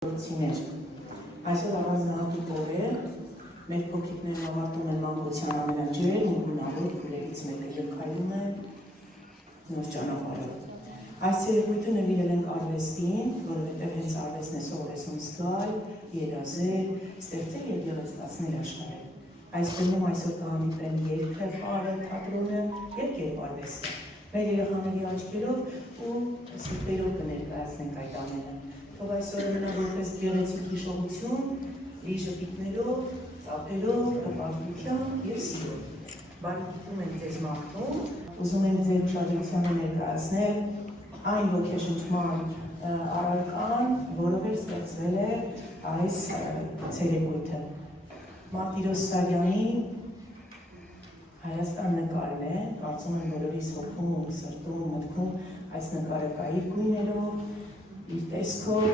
Այսօր առանձնահատուկ օր է, մեր փոքրիկներն ավարտում են մանկության ամենաջերմ ու գունավոր փուլերից մեկը և քայլում են նոր ճանապարհով։ Այս երեկույթը նվիրել ենք արվեստին, որովհետև հենց արվեստն է սովորեցնում զգալ, երազել, ստեղծել և գեղեցկացնել աշխարհը։ Այս բնում այսօր կհանդիպեն երգը, պարը, թատրոնը և կերպարվեստը։ Մեր երեխաների աչքերով ու սրտերով կներկայացնենք այդ ամենը։ Թող այսօրը մնա որպես գեղեցիկ հիշողություն, լի ժպիտներով, ծափերով, հպարտությամբ և սիրով։ Բարի դիտում ենք ձեզ մաղթում, ուզում ենք ձեր ուշադրությանը ներկայացնել այն ոգեշնչման առարկան, որով էլ ստեղծվել է այս ցերեկույթը։ Մարտիրոս Սարյանի Հայաստան նկարն է, կարծում եմ բոլորիս հոգում, սրտում, մտքում այս նկարը կա իր գույներով, իր տեսքով։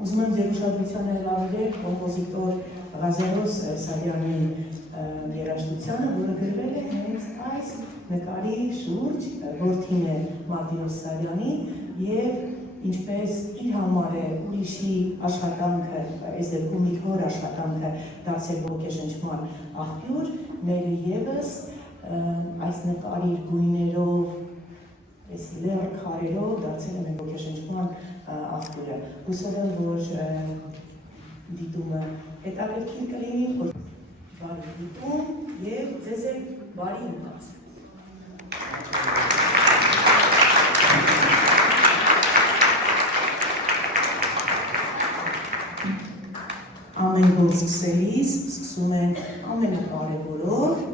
Ուզում եմ ձեր ուշադրությանը հրավիրել կոմպոզիտոր Ղազարոս Սարյանի երաժշտությանը, որը գրվել է հենց այս նկարի շուրջ, որդին է Մարտիրոս Սարյանի և ինչպես իր համար է ուրիշի աշխատանքը, այս դեպքում իր հոր աշխատանքը դարձել ոգեշնչման աղբյուր, մերը ևս այս նկարի գույներով, այս լեռ քարերով դարձել է մեր ոգեշնչման աղբյուրը։ Հուսով եմ, որ դիտումը հետաքրքիր կլինի, բարի դիտում և ձեզ էլ բարի ընթացք։ Ամեն որ սկսելիս, սկսում են ամենակարևորով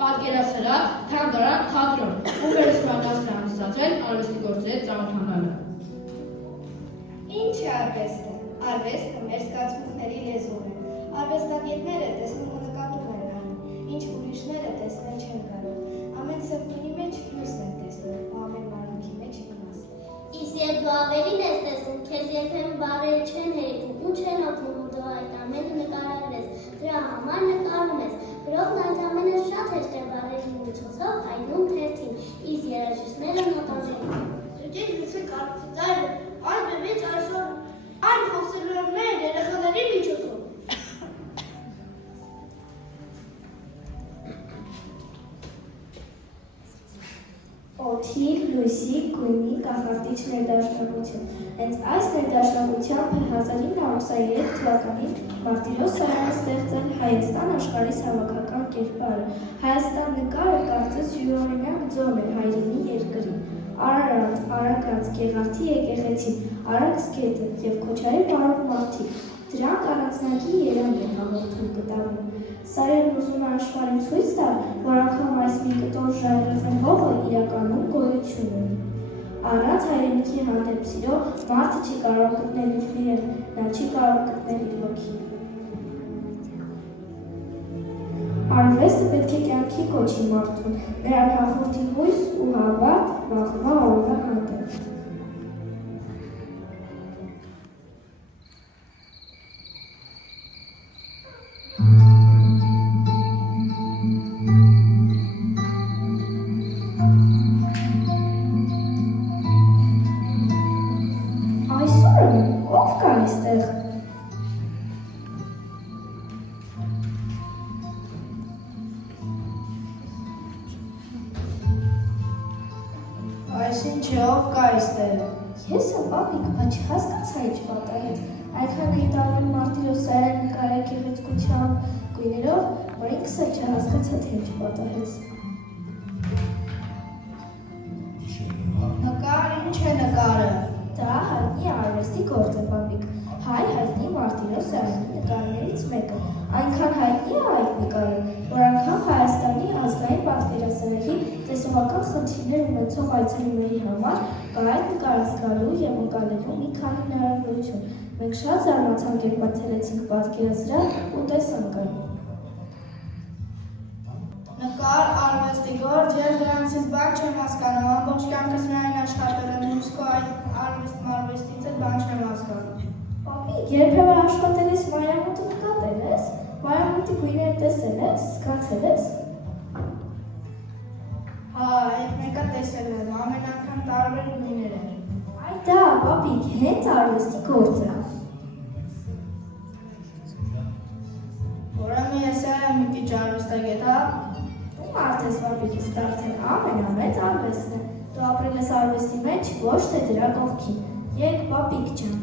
պատկերասրահ, թանգարան, թատրոն, ու վերսպակաց հանդիսացել արվեստի գործեր ծանոթանալը։ Ինչ է արվեստը։ Արվեստը մեր զգացմունքների լեզուն է։ Արվեստագետները տեսնում ու նկատում են այն, ինչ ուրիշները տեսնել չեն կարող։ Ամեն սրտունի մեջ լույս են տեսնում, ու ամեն մանուկի մեջ իմաստ։ Իսկ երբ դու ավելին ես տեսնում, քեզ երբեմն բառեր չեն հերիքում ու չեն օգնում, ու դու այդ ամենը նկարագրես, դրա համար նկարում ես։ Գրողն այդ ամենը շատ հեշտ է բառերի միջոցով հայտնում թերթին, իսկ երաժիշտները նոտաժեն։ Դու ճիշտ լսեք արվեստը, այս բեմից այսօր այն խոսելու են մեր երեխաների միջոցով։ Օդի, լույսի, գույնի, կախարդիչ ներդաշնակություն։ Հենց այս ներդաշնակությամբ է 1923 թվականին Մարտիրոս Սարյանը ստեղծել Հայաստան աշխարհիս հավաքական կերպարը։ Հայաստան նկարը կարծես յուրօրինակ ձոր է հայրենի երկրին։ Արարատ, Արագած, Գեղարդի եկեղեցին, Արաքս գետը և Քոչարի բարով մարդիկ։ Դրանք առանձնակի երանգ են հաղորդում կտավին։ Սարյանն ուզում է աշխարհին ցույց տալ, որ անգամ այս մի կտոր ժայռեզն հողը իրականում գոյություն ունի։ Առանց հայրենիքի հանդեպ սիրո մարդը չի կարող գտնել իր իրեն, նա չի կարող գտնել իր հոգին։ Արվեստը պետք է կյանքի կոչի մարդուն, նրան հաղորդի հույս ու հավատ վաղվա օրվա հանդեպ։ Այսօր ով կա այստեղ։ չէ, ով կա այստեղ։ Ես եմ, պապիկ, բայց չհասկացա ինչ պատահեց։ Այդքան էի տարվում Մարտիրոսյանի նկարագեղեցկության գույներով, որ ինքս էլ չհասկացա, թե ինչ պատահեց։ Նկար, ինչ է նկարը։ Դա հայտնի արվեստի գործ է, պապիկ։ Հայտնի Մարտիրոսյանի նկարներից մեկը։ Այնքան հայտնի է այդ նկարը, որ անգամ Հայաստանի ազգային պատկերասրահի տեսողական խնդիրներ ունեցող այցելուների համար կա այդ նկարը զգալու և ընկալելու մի քանի հնարավորություն։ Մենք շատ զարմացանք, երբ այցելեցինք պատկերասրահ ու տեսանք այն։ Նկար, արվեստի գործ, ես դրանցից բան չեմ հասկանում, ամբողջ կյանքս նրան աշխատել եմ, ուսկո այդ արվեստից էլ բան չեմ հասկանում։ Պապիկ, երբևէ աշխատելիս Մարիամուտը նկատել ես, Մարիամուտի գույները տեսել ես, զգացել ես։ Հա, այդ մեկը տեսել եմ, ամեն անգամ տարբեր գույներ էր։ Այ դա, պապիկ, հենց արվեստի գործ է։ Ուրեմն ես եմ մի քիչ արվեստագետ, հա։ Դու մարդ ես, պապիկ, իսկ արդեն ամենամեծ արվեստն է։ Դու ապրել ես արվեստի մեջ, ոչ թե դրա կողքին։ Եկ, պապիկ ջան։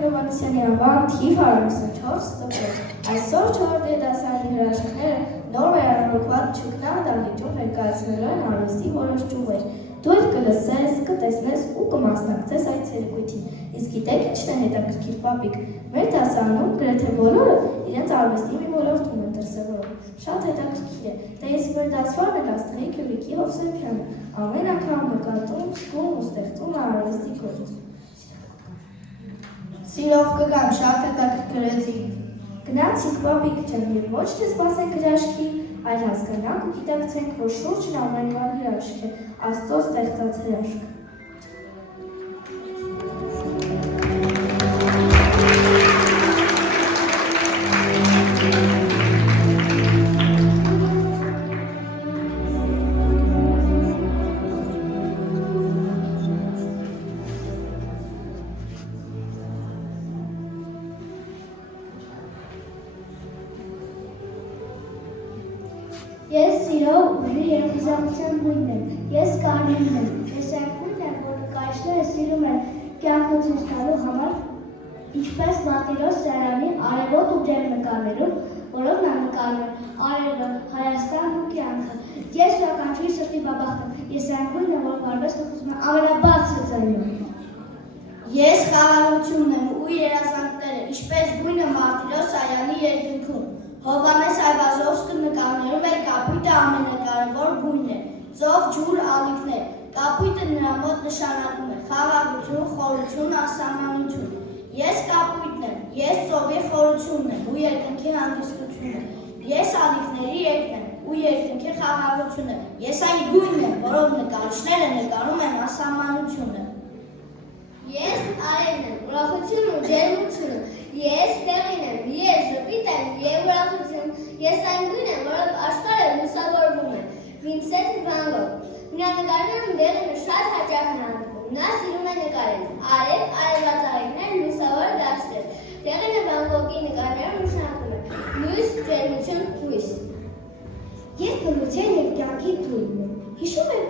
Հովհաննիսյանի անվան թիվ 194 այսօր 4-րդ դասարանի հրաշքները նոր վերանորոգված ճգնաժամ դահլիճում ներկայացնելու են արվեստի որոշ ճյուղեր։ Դու էլ կլսես, կտեսնես ու կմասնակցես այդ ցերեկույթին։ Իսկ գիտեք ինչն է հետաքրքիր, պապիկ, մեր դասարանում գրեթե բոլորը իրենց արվեստի մի ոլորտում են դրսևորում։ Շատ հետաքրքիր է, թե իսկ մեր դասվարն էլ Աստղիկ Գյուլիկի Հովսեփյանը ամեն անգամ նկատում, զգում ու ստեղծում է արվեստի գործ։ Սիրով կգամ, շատ հետաքրքրեցինք։ Գնացինք, պապիկ ջան, և ոչ թե սպասենք հրաշքի, այլ հասկանանք ու գիտակցենք, որ շուրջն ամեն բան հրաշք է, Աստծո ստեղծած հրաշք։ Ես սիրո ուժի և խիզախության բույն եմ, ես կարմիրն եմ, ես այն բույն եմ, որ նկարիչները սիրում են կյանքը ցույց տալու համար, ինչպես Մարտիրոսյանի արևոտ ու ջերմ նկարներում, որով նա նկարում է արևը, Հայաստանն ու կյանքը։ Ես յուրաքանչյուրի սրտի բաբախտ եմ, ես այն բույն եմ, որ արվեստը խոսում է ամենաբարձր ձայնով։ Ես խաղաղությունն եմ ու երազանքները, ինչպես բույնը Մարտիրոսյանի երկնքում։ Հովհաննես Այվազովսկը նկարներում էր կապույտը ամենակարևոր բույն է, ծով, ջուր, ալիքներ։ Կապույտը նրա մոտ նշանակում է խաղաղություն, խորություն, անսահմանություն։ Ես կապույտն եմ, ես ծովի խորությունն եմ ու երկնքի հանգստությունը։ Ես ալիքների երկն եմ ու երկնքի խաղաղությունը։ Ես այն բույնն եմ, որով նկարիչները նկարում են անսահմանությունը։ Ես արևն եմ, ուրախությունն ու ջերմությունը։ Ես տեղին եմ, ես ժպիտ եմ և ուրախություն։ Ես այն բույն եմ, որով աշխարհը լուսավորվում է։ Վինսենտ Վան Գոգ։ Նրա նկարներում դեղինը շատ հաճախ է հանդիպում։ Նա սիրում է նկարել արև, արևածաղիկներ, լուսավոր դաշտեր։ Դեղինը Վան Գոգի նկարներում նշանակում է լույս, ջերմություն, լույս։ Ես բնության և կյանքի տունն եմ։ Հիշում եք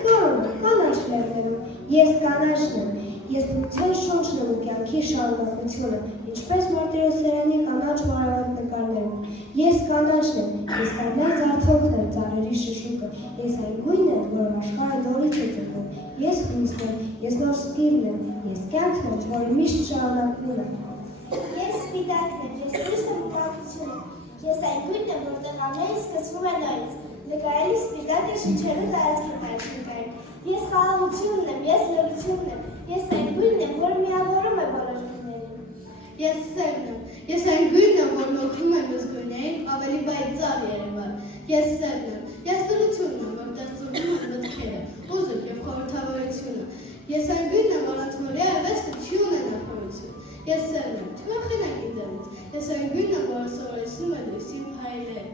կանաչ լեռներում։ Ես կանաչն եմ։ Ես բնության շունչն եմ ու կյանքի շարունակությունը, ինչպես Մարտիրոսյանի կանաչ մանրավատ նկարներում։ Ես կանաչն եմ, ես կանաչ զարթոնքն եմ, ծառերի շշուկը, ես այն գույնն եմ, որ աշխարհը դորից է ծնվում։ Ես հույսն եմ, ես նոր սկիզբն եմ, ես կյանքն եմ, որը միշտ շարունակվում է։ Ես սպիտակն եմ, ես լույսն եմ ուրախությունը, ես այն գույնն եմ, որ տղաները սկսվում են նորից։ Նկարելի սպիտակը շնչելու տարածք է տալիս նկարին։ Ես խաղաղությունն եմ, ես լրությունն եմ, ես այն գույնն եմ, որը միավորում է բոլոր գույներին։ Ես սերն եմ, ես այն գույնն եմ, որն օգնում է մեզ գույներին ավելի պայծառ երևալ։ Ես սերն եմ, ես լրությունն եմ, որտեղ ծնվում են մտքերը, ուզում և խորհրդավորությունը։ Ես այն գույնն եմ, որոնց մորի արվեստը չի ունենա խորություն։ Ես սերն եմ, չվախենակ ինձանից, ես այն գույնն եմ, որը սովորեցնում է լույսի հայրերը։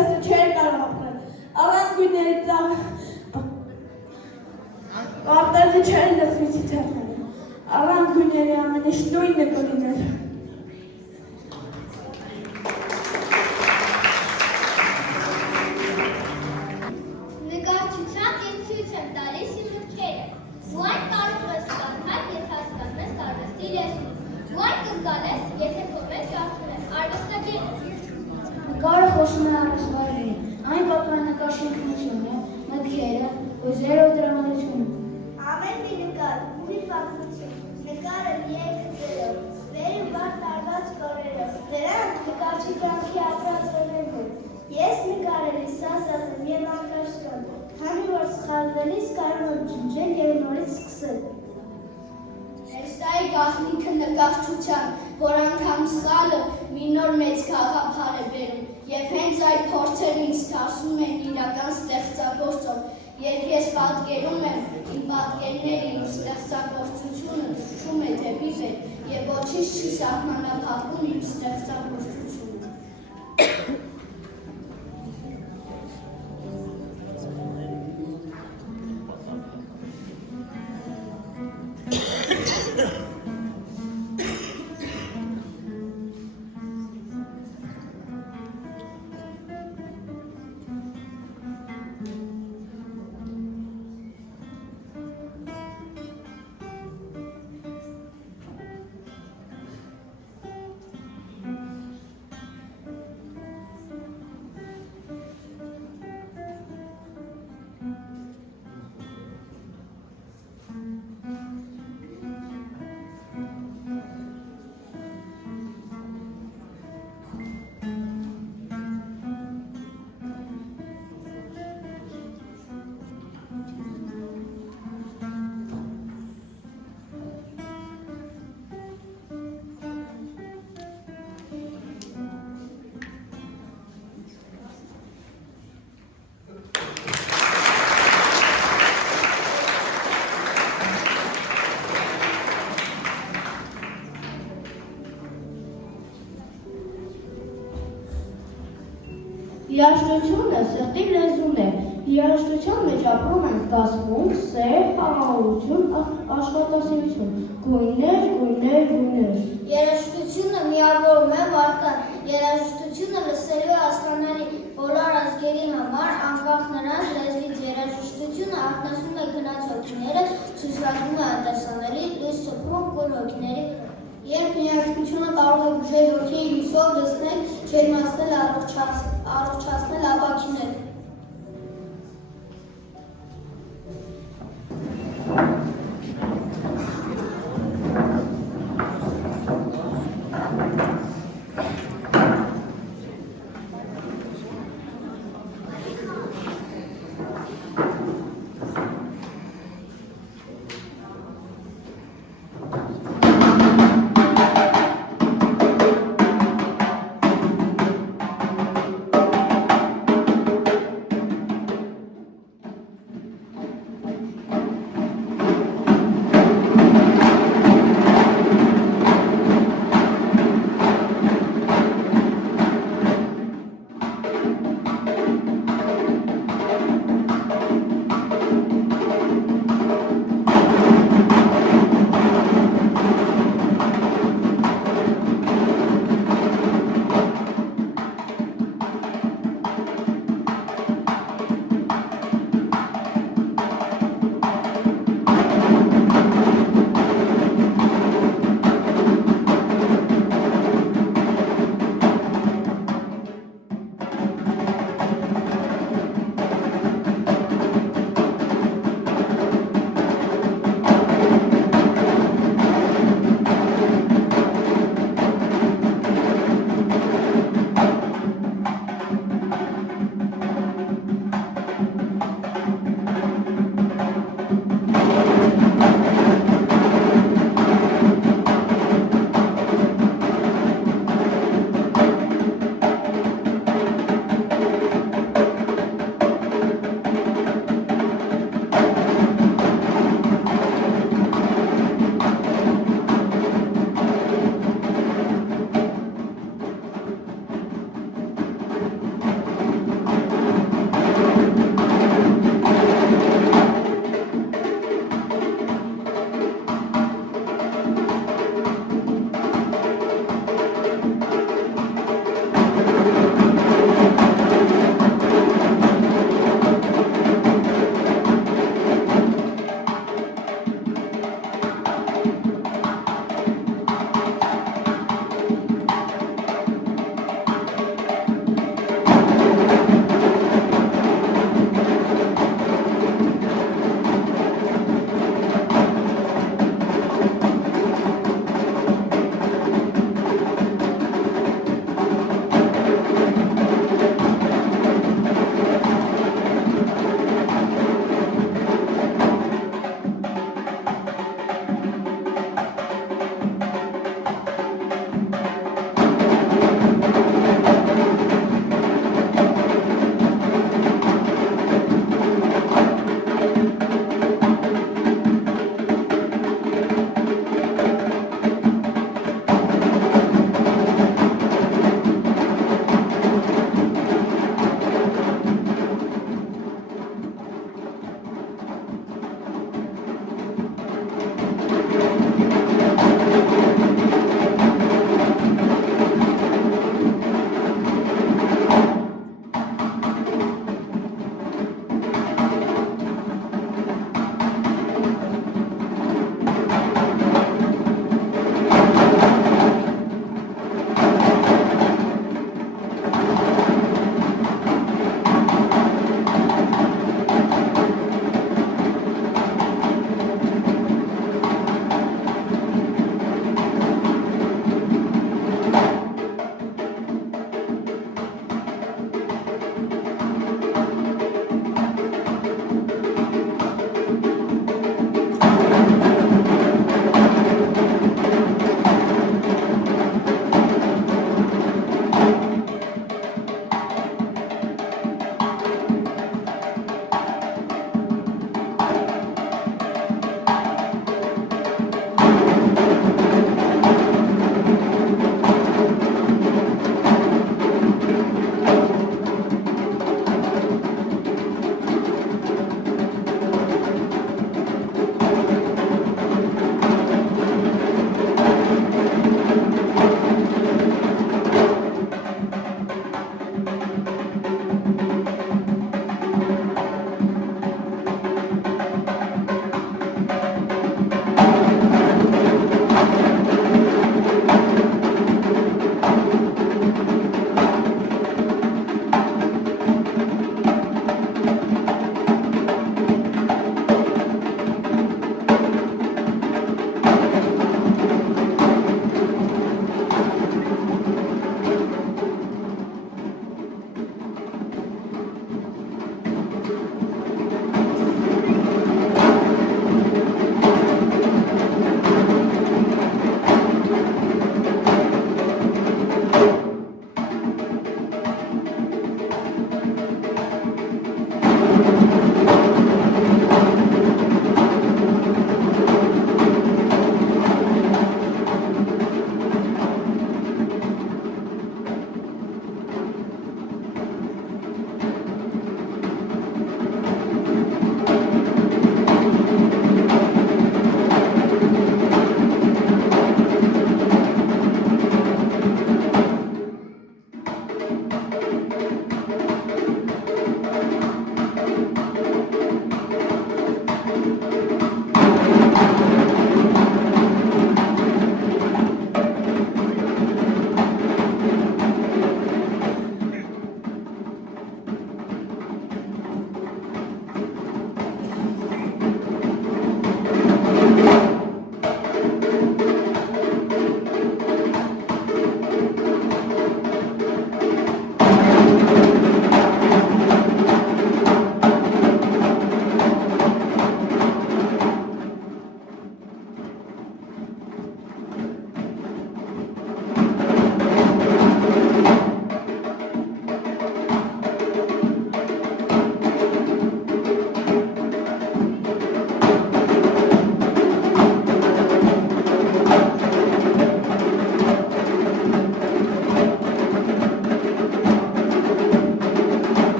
տեսը չէր կարող ապրել։ Առանց գույների Արտերը չեն լսվիցի թերները, առանց գույների ամենիշ նույնը կլիներ։ Նկարչությամբ ես ցույց եմ տալիս իմ մտքերը։ Դու այն կարող ես ստանալ, եթե հասկանում ես արվեստի լեզուն։ Դու այն կընկալես, եթե փորձես ջարդել արվեստագետը։ Նկարը խոսում է արվեստվարներին, այն պատմաննկարի ինքնությունն է, մտքերը, հույզերը ու դրամատուրգիան։ Ամեն մի նկար ունի պատմություն, նկարը մի է գծերով, վեր ու վար տարված կորերով, դրանք նկարչի կյանքի ապրած օրերով։ Ես նկարելիս սազատ եմ և անկաշկան, քանի որ սխալվելիս կարող եմ ջնջել և նորից սկսել։ Հեստայի գաղտնիքը նկարչության, որ անգամ սխալը մի նոր մեծ գաղափար է բերում, և հենց այդ փորձերը ինձ դարձնում են իրական ստեղծագործով, երբ ես պատկերում եմ իմ պատկերները, իմ ստեղծագործությունը թռչում է դեպի վեր, և ոչինչ չի սահմանափակում իմ ստեղծագործությունը։ Երաժշտությունը սրտի լեզուն է, երաժշտության մեջ ապրում են զգացմունք, սեր, խաղաղություն, աշխատասիրություն, գույներ, գույներ, գույներ։ Երաժշտությունը միավորում է մարդկան, երաժշտությունը լսելու է հասկանալի բոլոր ազգերի համար, անկախ նրանց լեզվից, երաժշտությունը ակնասում է գնաց հոգիները, ցույցադրում է անտեսանելի լույս սփռում կուր հոգիների վրա։ Երբ երաժշտությունը կարող է բուժել հոգի լույսով, լցնել, ջերմացնել, առողջացնել ապակիները։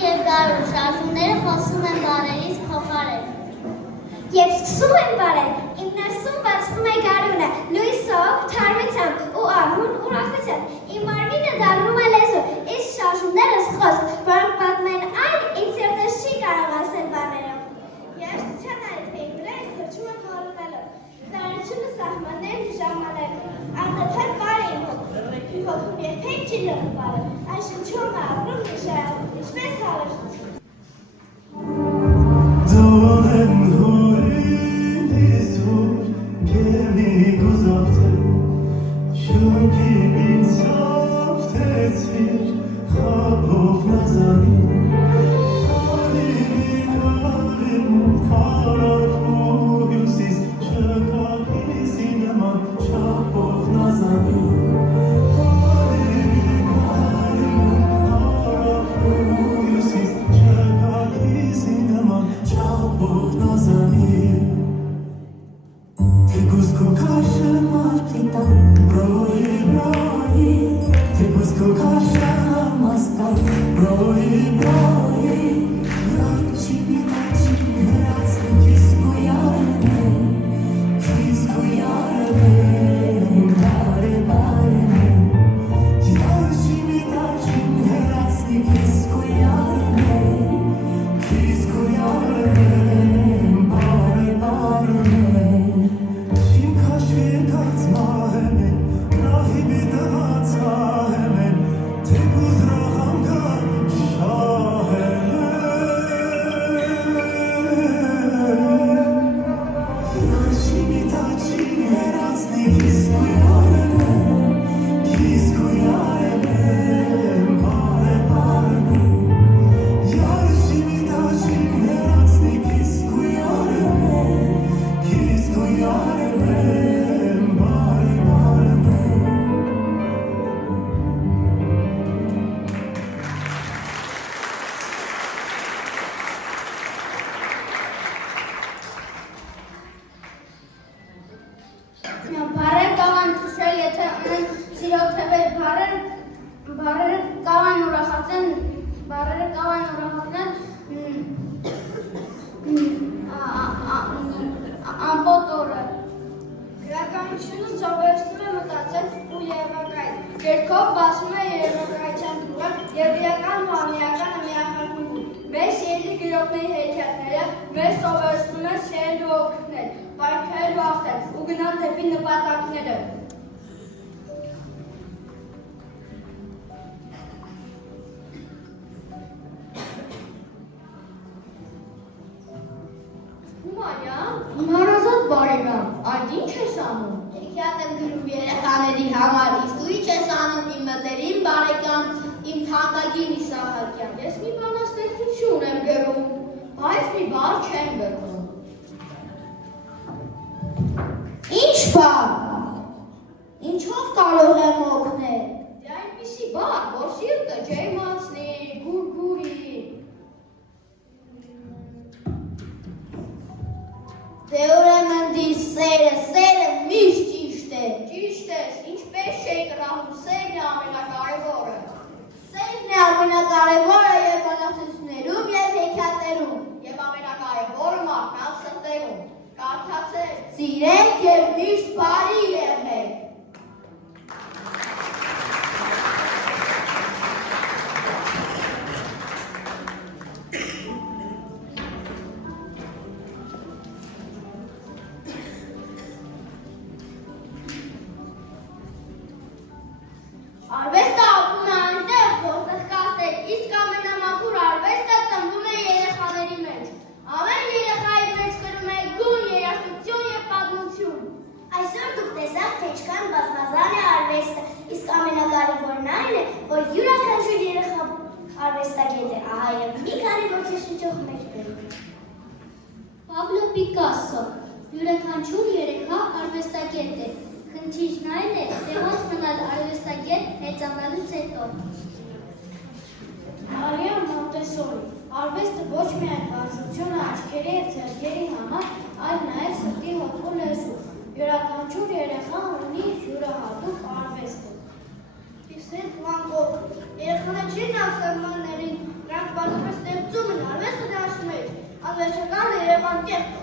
և գարուն, շարժումները խոսում են բարերից փոխարեն։ Եվ սկսում են բարել, իմ ներսում բացվում է գարունը, լույսով, թարմությամբ ու ամուր ուրախությամբ, իմ մարմինը դառնում է լեզու, իսկ շարժումներս խոսք, որոնք պատմեն այն, ինչ սերտս չի կարող ասել բառերով։ Երաժշտության այդ հեյ վրա ես թրջում եմ հարունելով, ծանրությունը սահմաններն ու ժամանակը, անդադար բար է իմ հոգում երբեք չի լռում բարը, այն շնչում է ապրում նշայում, ինչպես հարաշտություն։ Երեխաները չեն ասել մաններին, նրանք բազմապես Անվերջական Երևան կեղտը։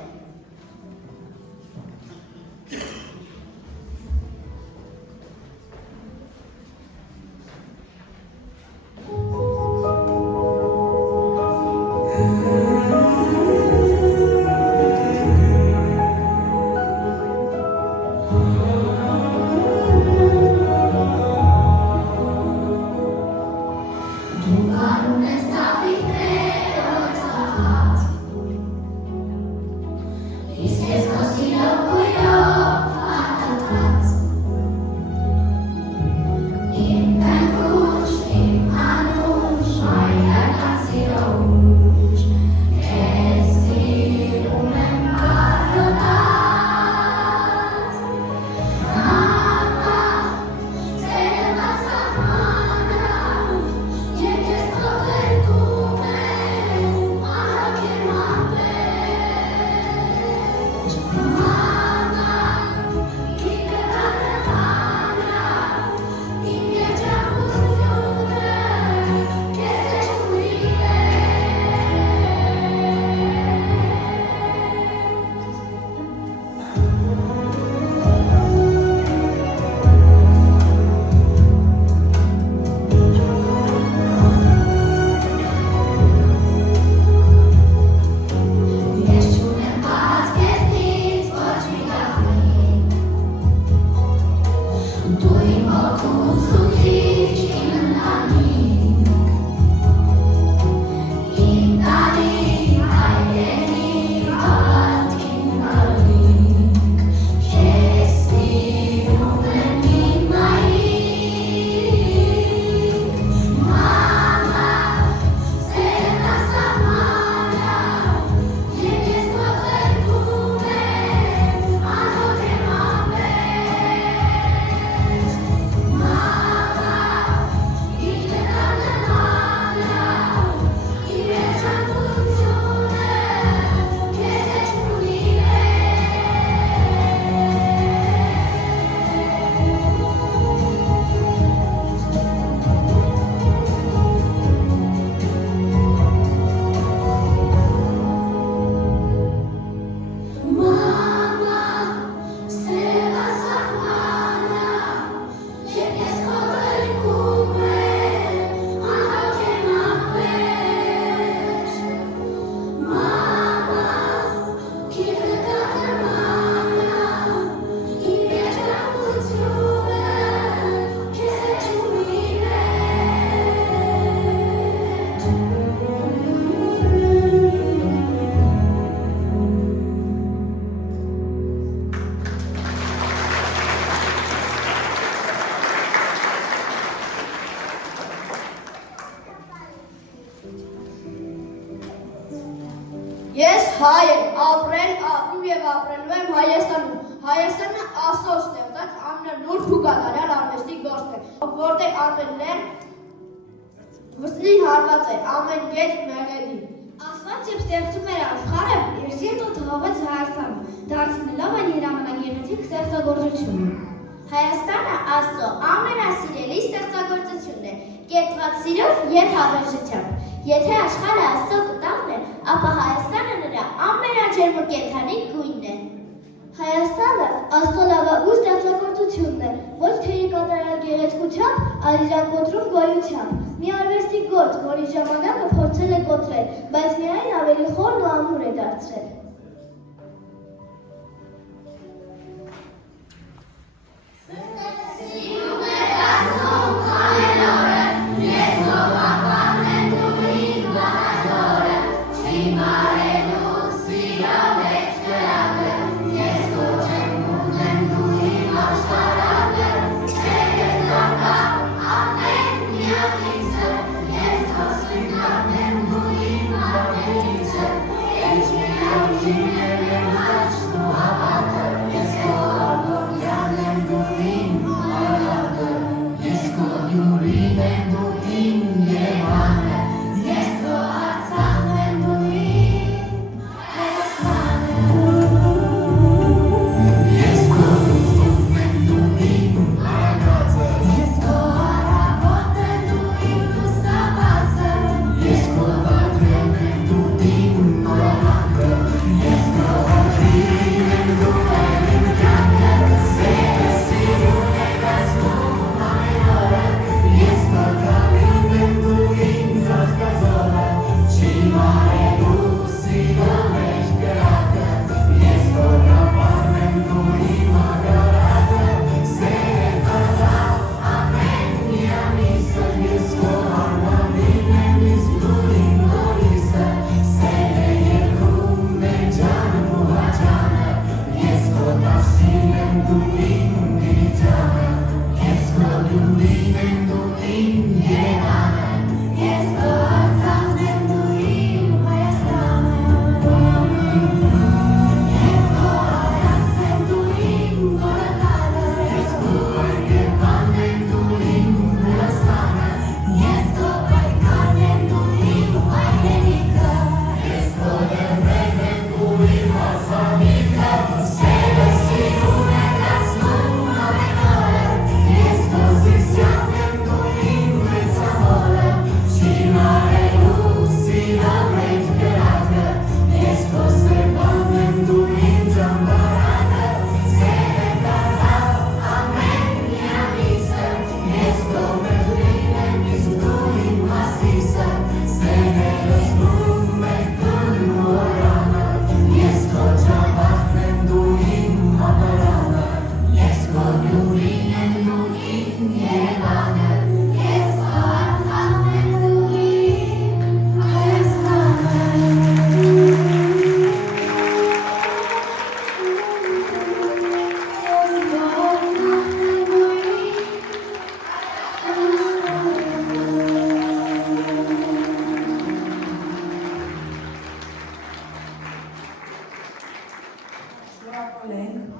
Ես հայ եմ, ապրել, ապրում և ապրելու եմ Հայաստանում։ Հայաստանը Աստծո ստեղծած ամենանուրբ ու կատարյալ արվեստի գործն է, որտեղ ամեն վստի հարված է, ամեն կետ մեղեդի։ Աստված երբ ստեղծում էր աշխարհը, իր սիրտը թողեց Հայաստան, դարձնելով այն իր ամենագեղեցիկ ստեղծագործությունը։ Հայաստանը Աստծո ամենասիրելի ստեղծագործությունն է, կերտված սիրով և հավերժությամբ։ Եթե աշխարհը Աստծո կտավն է, ապա Հայաստանը նրա ամենաջերմ ու կենդանի գույնն է։ Հայաստանը Աստծո լավագույն ստեղծագործությունն է, ոչ թե իր կատարյալ գեղեցկությամբ, այլ իր ակոտրում գոյությամբ։ Մի արվեստի գործ, որի ժամանակը փորձել է կոտրել, բայց միայն ավելի խորն ու ամուր է դարձրել։ Yes,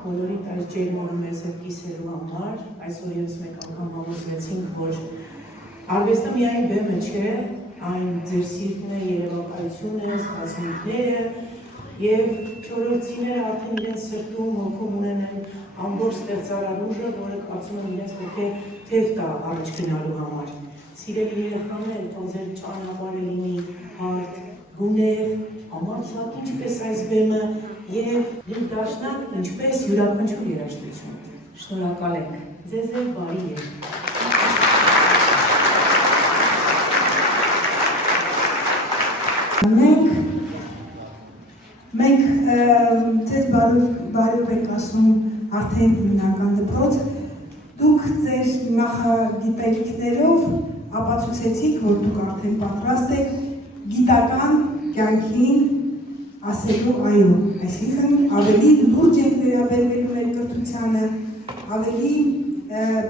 Բոլորիդ այս ջերմոնը մեզ հետ կիսելու համար, այսօր ես մեկ անգամ համոզվեցինք, որ արվեստը միայն բեմը չէ, այն ձեր սիրտն է, երևակայությունն է, զգացմունքները եւ չորրորդիները արդեն իրենց սրտում հոգում ունեն ամբողջ ստեղծարար ուժը, որը կարծում եմ իրենց պետք է թեև տա առաջ գնալու համար։ Սիրելի երեխաներ, թող ձեր ճանապարհը լինի հարթ, գունեղ, համարձակ, ինչպես այս բեմը եւ իր դաշնակ, ինչպես յուրաքանչյուր երաժշտություն։ Շնորհակալ ենք։ Ձեզ էլ բարի երեկ։ Մենք ձեզ բարով եք ասում արդեն հիմնական դպրոց, դուք ձեր նախագիտելիքներով ապացուցեցիք, որ դուք արդեն պատրաստ եք գիտական կյանքին ասելու այո, այսինքն ավելի լուրջ եք վերաբերվելու մեր կրթությանը, ավելի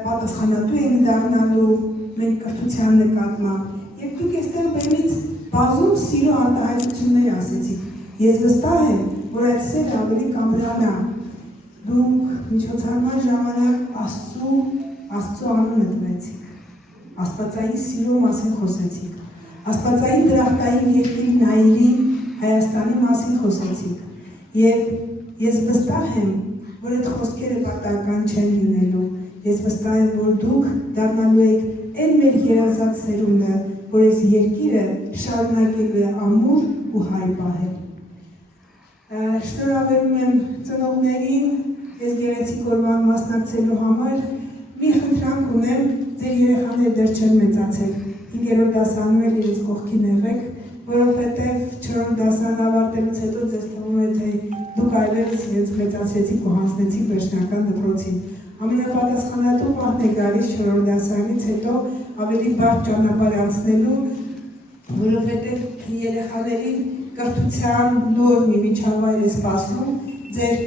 պատասխանատու եք դառնալու մեր կրթության նկատմամբ եւ դուք այստեղ բեմից բազում սիրո արտահայտություններ ասեցիք։ Ես վստահ եմ, որ այդ սերը ավելի կամրանա։ Դուք միջոցառման ժամանակ Աստծո անունը տվեցիք, աստվածային սիրո մասին խոսեցիք, աստվածային դրախտային երկրի նայիրի Հայաստանի մասին խոսեցիք եւ ես վստահ եմ, որ այդ խոսքերը պատահական չեն լինելու, ես վստահ եմ, որ դուք դառնալու եք այն մեր երազած սերունդը, որ այս երկիրը շարունակելու է ամուր ու հայ պահել։ Շնորհավորում եմ ծնողներին, ես գեղեցիկ օրվան մասնակցելու համար, մի խնդրանք ունեմ, ձեր երեխաները դեռ չեն մեծացել, 5-րդ դասանում էլ իրենց կողքին եղեք, որովհետև 4-րդ դասան ավարտելուց հետո ձեզ թվում է, թե դուք այլևս իրենց մեծացրեցիք ու հանձնեցիք վերջնական դպրոցին։ Ամենապատասխանատու պահն է գալիս 4-րդ դասանից հետո ավելի բարդ ճանապարհ անցնելու, որովհետև երեխաներին կրթության նոր մի միջավայր է սպասում, ձեր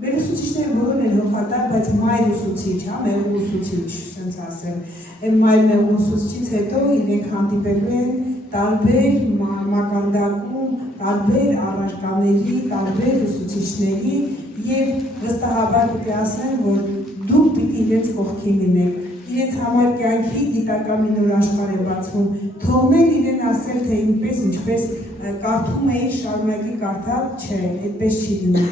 մեր ուսուցիչները բոլորն են հոխատար, բայց մայր ուսուցիչ, մեղու ուսուցիչ, սենց ասեմ, այն մայր մեղու ուսուցիչից հետո իրենք հանդիպելու են տարբեր մակարդակում, տարբեր առարկաների, տարբեր ուսուցիչների եւ վստահաբար պիտի ասեմ, որ դուք պիտի իրենց կողքին լինեք, իրենց համար կյանքի գիտական մի նոր աշխարհ է բացվում, թողնել իրեն ասել, թե ինչպես կարդում էի, շարունակի կարդալ, չէ, այդպես չի լինի։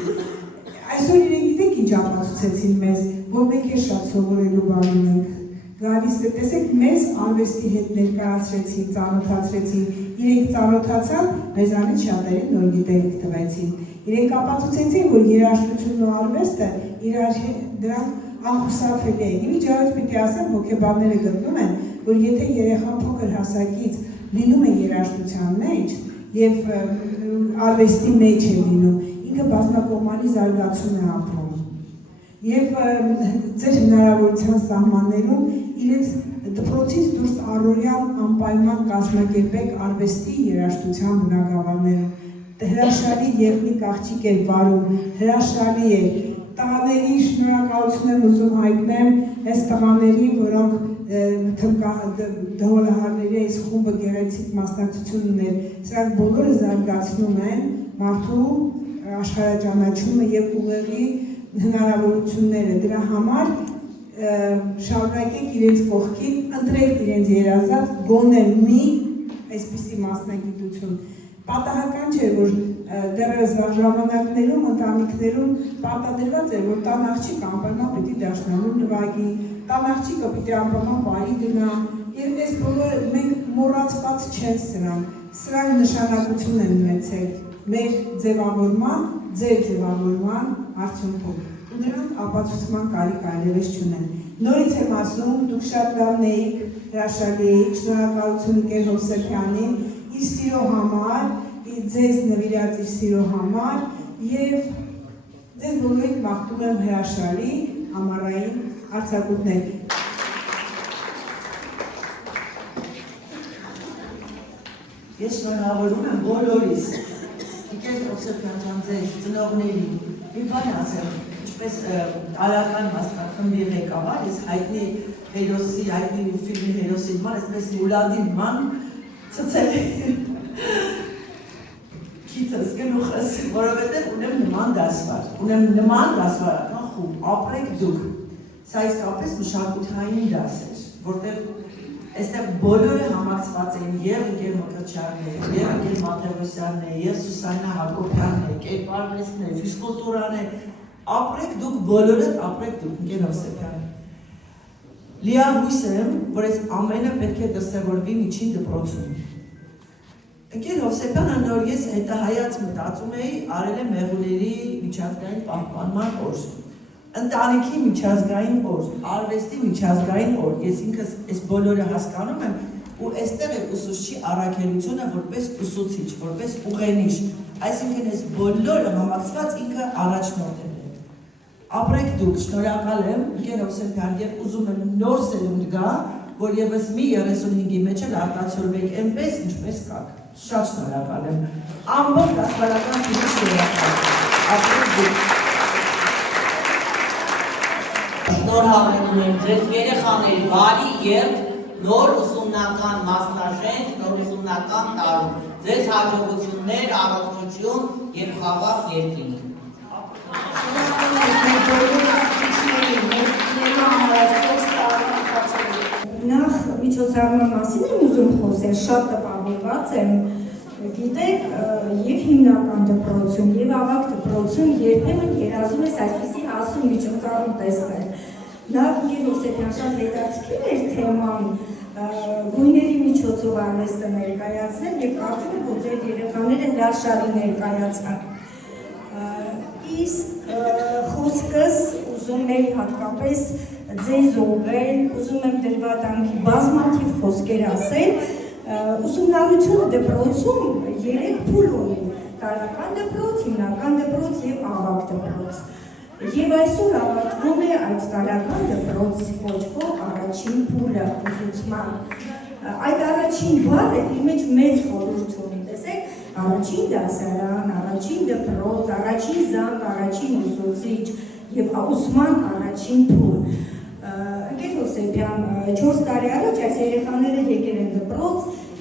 Այսօր իրենք գիտեք ինչ ապացուցեցին մեզ, որ մենք է շատ սովորելու բան ունենք։ Գալիս է, տեսեք, մեզ արվեստի հետ ներկայացրեցին, ծանոթացրեցին, իրենք ծանոթացան, մեզանից շատերին նոր գիտելիք տվեցին։ Իրենք ապացուցեցին, որ երաժշտությունն ու արվեստը իրար դրանք անխուսափելի է։ Իմիջիայից պիտի ասեմ, հոգեբանները գտնում են, որ եթե երեխան փոքր հասակից լինում է երաժշտության մեջ եւ արվեստի մեջ է լինում, ինքը բազմակողմանի զարգացում է ապրում։ Եվ ձեր հնարավորության սահմաններում իրենց դպրոցից դուրս առօրյան անպայման կազմակերպեք արվեստի երաժշտության բնագավառներում։ Հրաշալի եղնիկ աղջիկ է վարում, հրաշալի է, տղաներին շնորհակալություն եմ ուզում հայտնեմ այս տղաներին, որոնք դհոլահարների այս խումբը գեղեցիկ մասնակցություն ուներ։ Սրանք բոլորը զարգացնում են մարդու աշխարհաճանաչումը եւ ուղեղի հնարավորությունները։ Դրա համար շարունակեք իրենց կողքին, ընտրեք իրենց երազած գոնե մի այսպիսի մասնագիտություն։ Պատահական չէ, որ դեռևս ժամանակներում, ընտանիքներում պարտադրված է, որ տան աղջիկը անպայման պիտի դաշնամուր նվագի, տան աղջիկը պիտի անպայման բարի գնա, եւ այս բոլորը մենք մոռացված չեն սրանք նշանակություն են ունեցել մեր ձևավորման, ձեր ձևավորման արդյունքում։ Ու նրանք ապացուցման կարիք այլևս չունեն։ Նորից եմ ասում, դուք շատ լավն էիք, հրաշալի էիք, շնորհակալություն Տեր Հովսեփյանին իր սիրո համար, ձեզ նվիրած իր սիրո համար եւ ձեզ բոլորին մաղթում եմ հրաշալի ամառային արձակուրդներ։ Ես շնորհավորում եմ բոլորիս, Տիկեր Հովսեփյան ջան, ձեզ, ծնողներին, մի բան ասեմ, ինչպես արական մասնախմբի ղեկավար, ես հայտնի հերոսի, հայտնի ֆիլմի հերոսի նման, այսպես Մուլադի նման ցցել քիթս, գլուխս, որովհետև ունեմ նման դասվարական խումբ, ապրեք դուք, սա իսկապես մշակութային դաս էր, որտեղ այստեղ բոլորը համակցված էին եւ Ընկեր Մկրտչյանն, եւ Ընկեր Մաթեոսյանն, եւ Սուսաննա Հակոբյանն, կերպարվեստն, ֆիզկուլտուրան, ապրեք դուք բոլորը, ապրեք դուք, Ընկեր Հովսեփյան։ Լիահույս եմ, որ այս ամենը պետք է դրսևորվի միջին դպրոցում։ Ընկեր Հովսեփյանը նոր ես հետահայաց մտածում էի, արել է մեղուների միջազգային պահպանման օր, ընտանիքի միջազգային օր, արվեստի միջազգային օր, ես ինքս այս բոլորը հասկանում եմ ու այստեղ է ուսուցչի առաքելությունը որպես ուսուցիչ, որպես ուղենիշ, այսինքն այս բոլորը համակցված ինքը առաջնորդել է։ Ապրեք դուք, շնորհակալ եմ Ընկեր Հովսեփյան եւ ուզում եմ նոր սերունդ գա, որ եւս մի 35-ի մեջ էլ արտացոլվեք այնպես, ինչպես կաք։ Շատ շնորհակալ եմ։ Ամբողջ դասվարական թիմի շնորհակալ։ Ապրեք դուք։ Շնորհավորում եմ ձեզ երեխաների բարի եւ նոր ուսումնական մասնաշենք, նոր ուսումնական տարում։ Ձեզ հաջողություններ, առողջություն եւ խաղաղ երկինք։ Նախ միջոցառման մասին եմ ուզում խոսել, շատ տպավորված եմ, գիտեք, եւ հիմնական դպրոցում, եւ ավագ դպրոցում երբեմն երազում ես այսպիսի հասուն միջոցառում տեսնել։ Նախ Ընկեր Հովսեփյան շատ հետաքրքիր էր թեման գույների միջոցով արվեստը ներկայացնել եւ կարծում եմ, որ ձեր երեխաները հրաշալի ներկայացան։ Իսկ խոսքս ուզում էի հատկապես ձեզ ուղղել, ուզում եմ դրվատանքի բազմաթիվ խոսքեր ասել, ուսումնառությունը դպրոցում 3 փուլ ունի՝ տարրական դպրոց, հիմնական դպրոց եւ ավագ դպրոց։ Եվ այսօր ավարտվում է այդ տարրական դպրոց կոչվող առաջին փուլը ուսուցման։ Այդ առաջին բառը իր մեջ մեծ խորհուրդ ունի, տեսեք, առաջին դասարան, առաջին դպրոց, առաջին զանգ, առաջին ուսուցիչ եւ ուսման առաջին փուլ։ Ընկեր Հովսեփյան, 4 տարի առաջ այս երեխաները եկել են դպրոց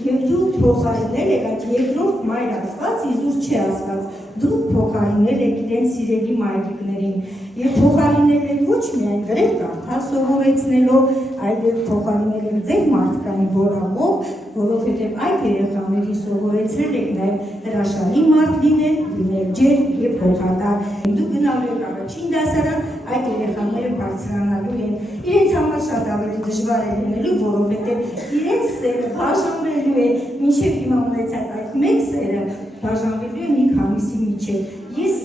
եւ դուք փոխարինել եք այդ երկրորդ մայր ասված, իզուր չի ասված, դուք փոխարինել եք իրենց սիրելի մայրիկներին եւ փոխարինել եք ոչ միայն գրել կարդալ սովորեցնելով, այլև փոխարինել եք ձեր մարդկային որակով, որովհետեւ այդ երեխաներին սովորեցրել եք նաեւ հրաշալի մարդ լինել, լինել ջեր եւ հոգատար։ Դուք գնալու եք առաջին դասարան, այդ երեխաները բարձրանալու են։ Իրենց համար շատ ավելի դժվար է լինելու, որովհետեւ իրենց սերը բաժանվելու է, մինչև հիմա ունեցած այդ մեկ սերը բաժանվելու է մի քանիսի միջև։ Ես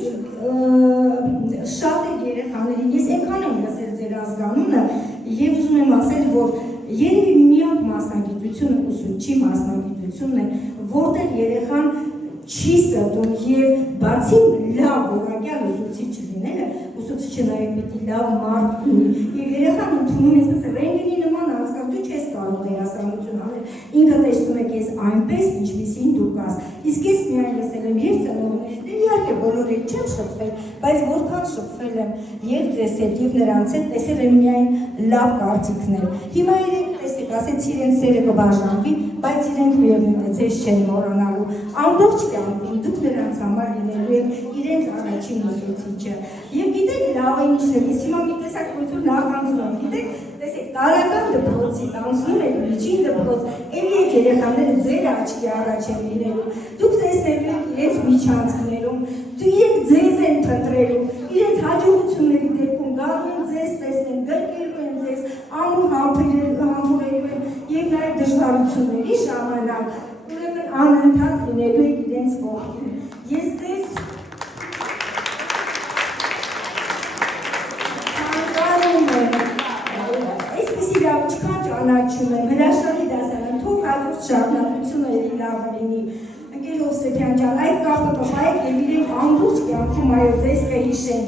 շատ երեխաներին, ես այնքան եմ լսել ձեր ազգանունը եւ ուզում եմ ասել, որ երևի միակ մասնագիտությունը ուսուցչի մասնագիտությունն է, որտեղ երեխան չի ստում եւ բացի լավ որակյալ ուսուցիչ լինելը, ուսուցիչ չնայեք պիտի լավ մարդ լինի։ Եվ երեխան ընդունում ես ասել, ռենգենի նման անցկալ, դու չես կարող դերասանություն անել։ Ինքը տեսնում է քեզ այնպես, ինչպիսին դու կաս։ Իսկ ես միայն լսել եմ եւ ծնողներից, դե իհարկե բոլորի չեմ շփվել, բայց որքան շփվել եմ եւ ձեզ հետ եւ նրանց հետ, տեսել եմ միայն լավ կարծիքներ։ Հիմա իրենք տեսեք, ասեցի իրենց սերը կբաժանվի, բայց իրենք միևնույն է ձեզ չեն մոռանալու։ Ամբողջ կյանքում դուք նրանց համար լինելու եք իրենց առաջին ուսուցիչը։ Եվ գիտեք լավ է ինչն է, ես հիմա մի տեսակ քույր նախանձում եմ, գիտեք, տեսեք, տարական դպրոցից անցնում եք միջին դպրոց, էլի եք երեխաները ձեր աչքի առաջ են լինելու։ Դուք տեսնելու եք իրենց միջանցքներում, դու եք ձեզ են փնտրելու, իրենց հաջողությունների դեպքում գալու են ձեզ տեսնեն, գրկելու են ձեզ, անուն համբուրելու են եւ նաեւ դժվարությունների ժամանակ ուրեմն անընդհատ լինելու եք իրենց կողքին։ Ես ձեզ ցանկանում եմ, այսպես իրավիճան ճանաչում եմ, հրաշալի դասարան, թող հաջորդ շարունակությունը լավ լինի։ Ընկեր Հովսեփյան ջան, այդ կապը կպայեք եւ իրենք ամբողջ կյանքում այո ձեզ կհիշեն։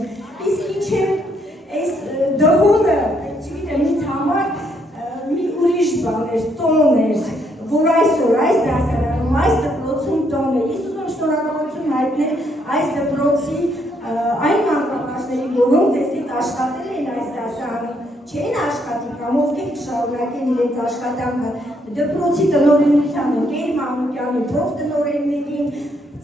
Իսկ ինչ է այս դհոլը, չգիտեմ, ինձ համար մի ուրիշ բան էր, տոն էր, որ այսօր այս դասարանում, այս դպրոցում տոն է։ Ես ուզում եմ շնորհակալություն հայտնել այս դպրոցի այն մանկապարտների, որոնք ձեզ հետ աշխատել են այս դասարանում, չեն աշխատի կամ ովքեր կշարունակեն իրենց աշխատանքը, դպրոցի տնօրենության ընկեր Մանուկյանի փոխտնօրեններին,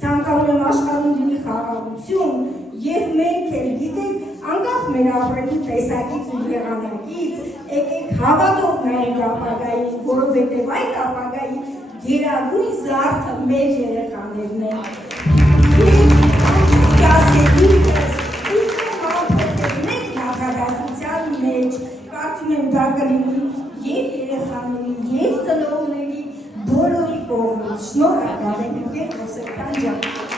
ցանկանում եմ աշխարհում լինի խաղաղություն եւ մենք էլ գիտենք, անկախ մեր ապրելու տեսակից ու եղանակից, եկեք հավատով նայենք ապագային, որովհետեւ այդ ապագայի գերագույն զարդը մեր երեխաներն են։ Նախագահության մեջ կարծում եմ դա կլինի եւ երեխաների եւ ծնողների բոլորի կողմից։ Շնորհակալ եմ, Հովսեփյան ջան։